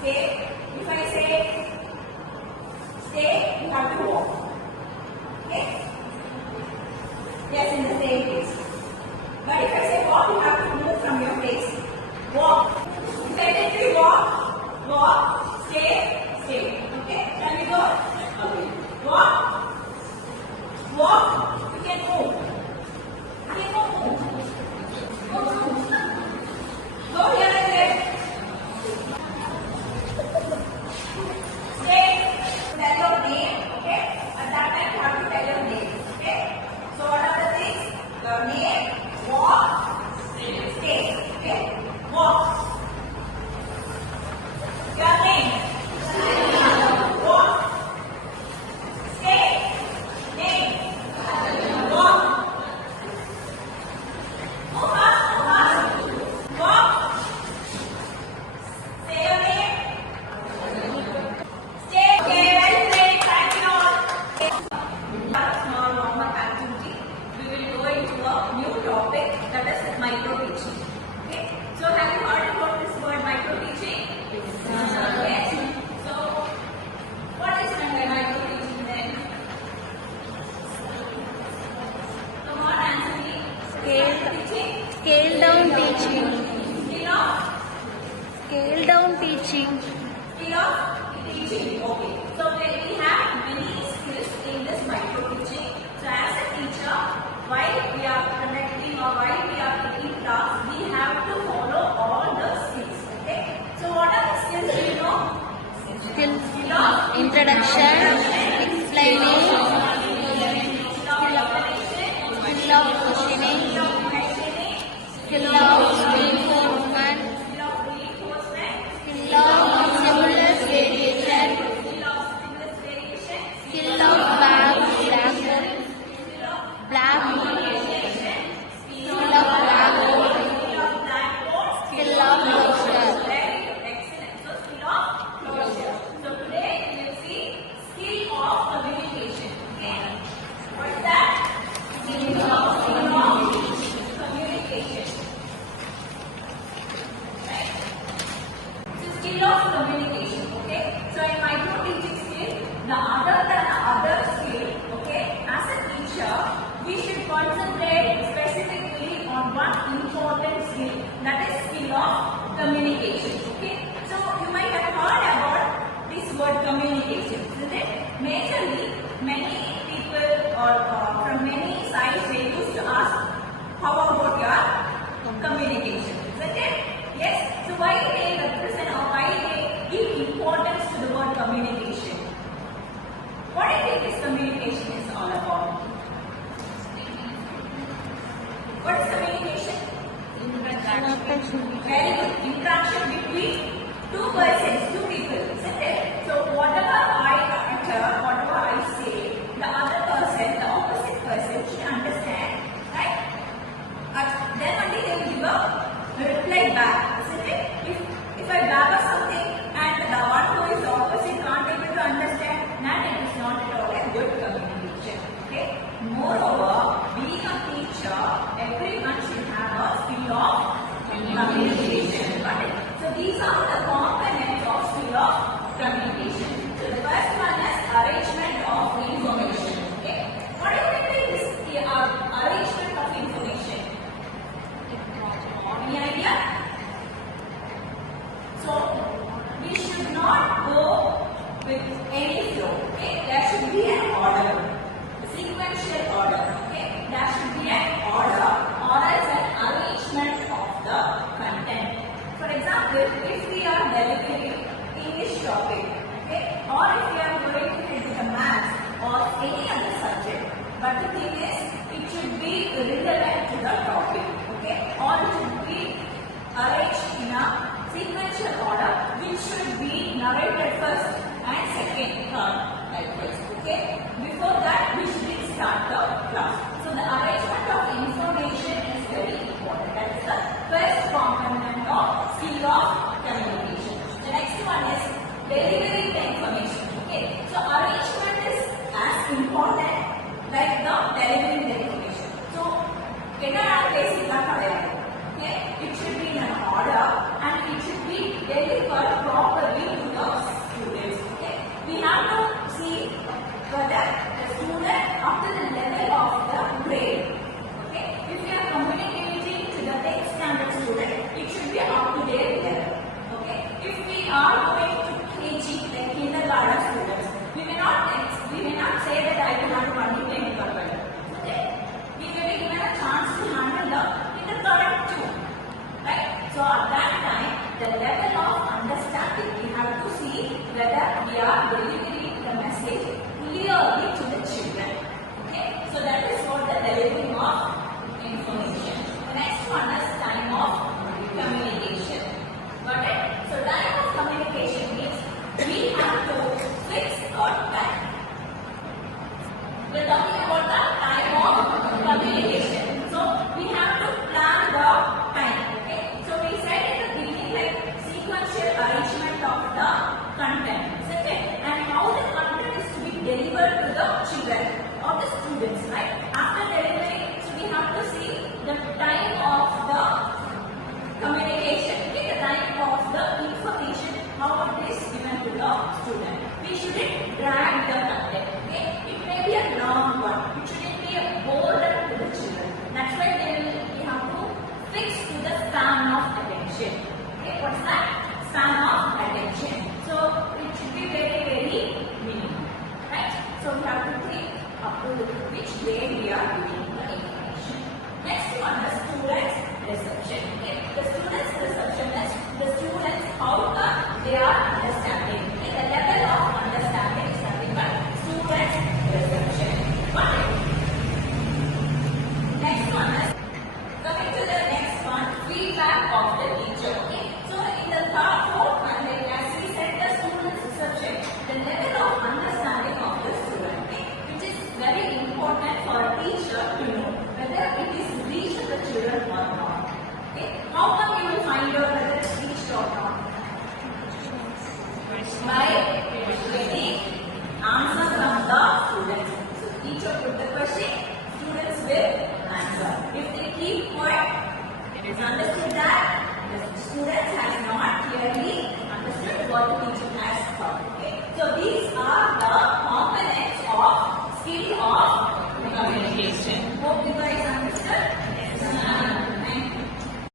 stay. If I say stay, you have to walk. Okay? Yes, in the same place. But if I say walk, you have to move from your place. Walk. If I say walk, stay. Okay? Can we go? Okay. Walk. You can move. Move. Go here and there. Stay. Tell your name. Okay? At that time you have to tell your name. Okay? So what are the things? Your name, walk, stay. Okay? Walk. Your name. Walk. Stay. Name. Walk. Move fast. Walk. Say your name. Stay. Okay, well played. Thank you all. Small warm-up activity. We will go into a new topic, that is micro teaching. Okay. So have you heard about this word micro teaching? Yes. So what is meant by micro teaching then? Come on, answer me. Scale down teaching. Skill of? Scale down teaching. Skill of teaching. Okay. So we have many skills in this micro teaching. So as a teacher, while we are conducting or while we are taking class, we have to follow all the skills. Okay. So what are the skills do you know? Skill Of introduction, explaining, skill of explanation, skill of questioning, skill of questioning, skill of reinforcement, skill of reinforcement, skill of stimulus variation, skill of stimulus variation, skill of blackboard, skill of blackboard, communication, skill of blackboard, skill of blackboard, skill of closure. very good, excellent. So skill of closure. So today we will see skill of communication. Okay. What is that? Skill of communication. Right. So skill of communication. Okay. So in micro teaching skill, the other than the other skill, okay, as a teacher, we should concentrate specifically on one important skill, that is skill of communication. Okay. So you might have heard about this word communication, isn't it? Majorly, many people or from many sides they used to ask, how about your communication? Isn't it? Yes. So why they represent or why they give importance to the word communication? What do you think this communication is all about? What is communication? Very good. Interaction between two persons, two people, isn't it? So whatever I utter, whatever I say, the other person, the opposite person should understand, right? Then only they will give a reply back, isn't it? If I blabber something and the one who is opposite can't able to understand, then it is not at all a good communication. Okay. Moreover, being a teacher, everyone should have a skill of communication. Got it? So these are the components of skill of communication. So the first one is arrangement of information. Okay. What do you think by this arrangement of information? Any idea? So we should not go with any flow. Okay. There should be an order, a sequential order. Okay. There should be an order or as an arrangement of the content. For example, if we are delivering English topic, okay, or if we are going into the maths or any other subject, but the thing is, it should be relevant to the topic, okay, or it should be arranged in a sequential order, which should be narrated first and second, third, likewise, okay. Before that, we should start the class. So the arrangement of information is very important. That is the first component of skill of communication. The next one is delivering the information. Okay. So arrangement is as important like the delivering the information. So basic okay. It should be in an order and it should be delivered properly student. We shouldn't drag the content. Okay? It may be a long one. It shouldn't be a burden to the children. That's why we have to fix to the span of attention. Okay? What's that? Span of attention. So it should be very, very minimum. Right? So we have to think up to which way we are giving the information. Next one is students' reception. Okay? The students' reception is the students how they are understanding. Okay? The level of understanding is nothing but students' reception. Fine. Next one is coming to the next one, feedback of the teacher. Okay? So in the fourth one, as we said, the students' reception, the level of understanding of the student, okay? Which is very important for a teacher to know whether it is reached the children or not. Okay? How come you will find out whether it is reached or not? By getting answer from the students. So teacher put the question, students will answer. If they keep quiet, it is understood that the students has not clearly understood what the teacher